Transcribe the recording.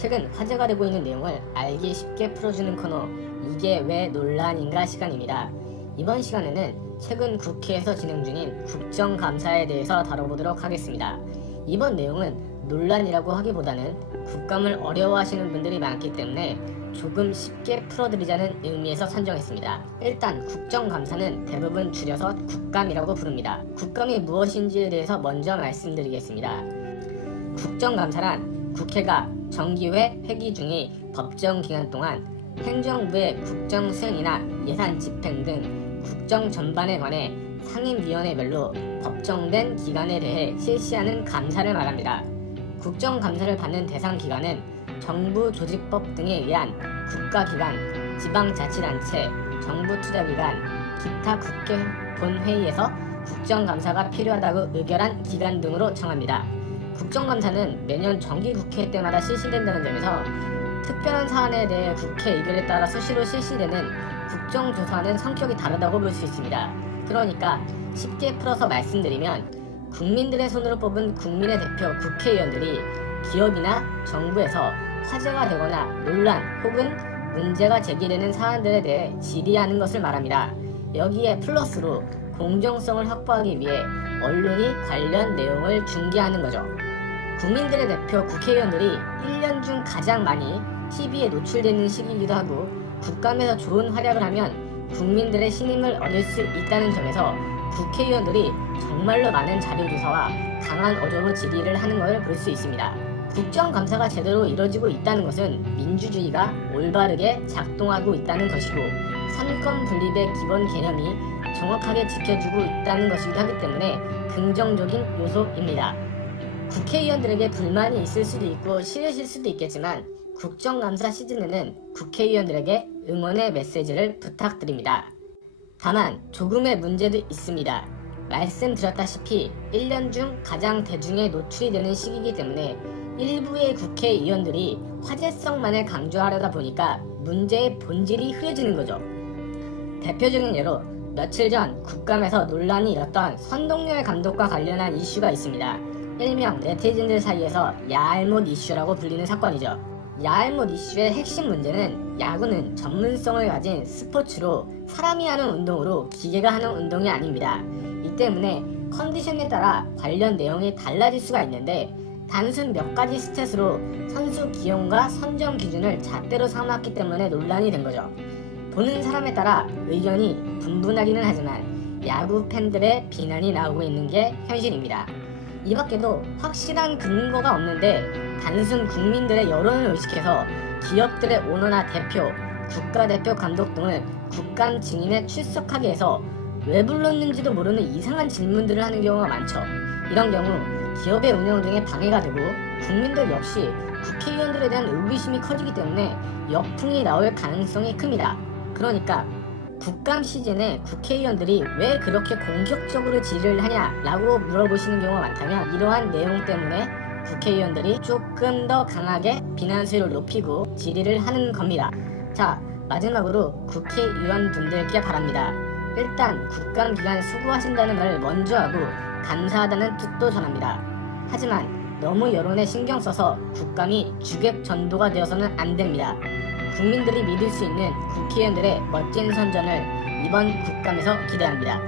최근 화제가 되고 있는 내용을 알기 쉽게 풀어주는 코너 이게 왜 논란인가 시간입니다. 이번 시간에는 최근 국회에서 진행 중인 국정감사에 대해서 다뤄보도록 하겠습니다. 이번 내용은 논란이라고 하기보다는 국감을 어려워하시는 분들이 많기 때문에 조금 쉽게 풀어드리자는 의미에서 선정했습니다. 일단 국정감사는 대부분 줄여서 국감이라고 부릅니다. 국감이 무엇인지에 대해서 먼저 말씀드리겠습니다. 국정감사란 국회가 정기회 회기 중의 법정 기간 동안 행정부의 국정 수행이나 예산 집행 등 국정 전반에 관해 상임위원회별로 법정된 기간에 대해 실시하는 감사를 말합니다. 국정감사를 받는 대상 기관은 정부 조직법 등에 의한 국가기관, 지방자치단체, 정부투자기관, 기타 국회 본회의에서 국정감사가 필요하다고 의결한 기관 등으로 정합니다. 국정감사는 매년 정기국회 때마다 실시된다는 점에서 특별한 사안에 대해 국회 의결에 따라 수시로 실시되는 국정조사와는 성격이 다르다고 볼 수 있습니다. 그러니까 쉽게 풀어서 말씀드리면 국민들의 손으로 뽑은 국민의 대표 국회의원들이 기업이나 정부에서 화제가 되거나 논란 혹은 문제가 제기되는 사안들에 대해 질의하는 것을 말합니다. 여기에 플러스로 공정성을 확보하기 위해 언론이 관련 내용을 중계하는 거죠. 국민들의 대표 국회의원들이 1년 중 가장 많이 TV에 노출되는 시기이기도 하고 국감에서 좋은 활약을 하면 국민들의 신임을 얻을 수 있다는 점에서 국회의원들이 정말로 많은 자료조사와 강한 어조로 질의를 하는 것을 볼 수 있습니다. 국정감사가 제대로 이뤄지고 있다는 것은 민주주의가 올바르게 작동하고 있다는 것이고 삼권 분립의 기본 개념이 정확하게 지켜지고 있다는 것이기도 하기 때문에 긍정적인 요소입니다. 국회의원들에게 불만이 있을 수도 있고 싫으실 수도 있겠지만 국정감사 시즌에는 국회의원들에게 응원의 메시지를 부탁드립니다. 다만 조금의 문제도 있습니다. 말씀드렸다시피 1년 중 가장 대중에 노출이 되는 시기이기 때문에 일부의 국회의원들이 화제성만을 강조하려다 보니까 문제의 본질이 흐려지는 거죠. 대표적인 예로 며칠 전 국감에서 논란이 일었던 선동열 감독과 관련한 이슈가 있습니다. 일명 네티즌들 사이에서 야알못 이슈라고 불리는 사건이죠. 야알못 이슈의 핵심 문제는 야구는 전문성을 가진 스포츠로 사람이 하는 운동으로 기계가 하는 운동이 아닙니다. 이 때문에 컨디션에 따라 관련 내용이 달라질 수가 있는데 단순 몇 가지 스탯으로 선수 기용과 선정 기준을 잣대로 삼았기 때문에 논란이 된 거죠. 보는 사람에 따라 의견이 분분하기는 하지만 야구 팬들의 비난이 나오고 있는 게 현실입니다. 이 밖에도 확실한 근거가 없는데 단순 국민들의 여론을 의식해서 기업들의 오너나 대표, 국가대표 감독 등을 국감 증인에 출석하게 해서 왜 불렀는지도 모르는 이상한 질문들을 하는 경우가 많죠. 이런 경우 기업의 운영 등에 방해가 되고 국민들 역시 국회의원들에 대한 의구심이 커지기 때문에 역풍이 나올 가능성이 큽니다. 그러니까 국감 시즌에 국회의원들이 왜 그렇게 공격적으로 질의를 하냐라고 물어보시는 경우가 많다면 이러한 내용 때문에 국회의원들이 조금 더 강하게 비난 수위를 높이고 질의를 하는 겁니다. 자, 마지막으로 국회의원분들께 바랍니다. 일단 국감 기간 수고하신다는 말을 먼저 하고 감사하다는 뜻도 전합니다. 하지만 너무 여론에 신경 써서 국감이 주객 전도가 되어서는 안 됩니다. 국민들이 믿을 수 있는 국회의원들의 멋진 선전을 이번 국감에서 기대합니다.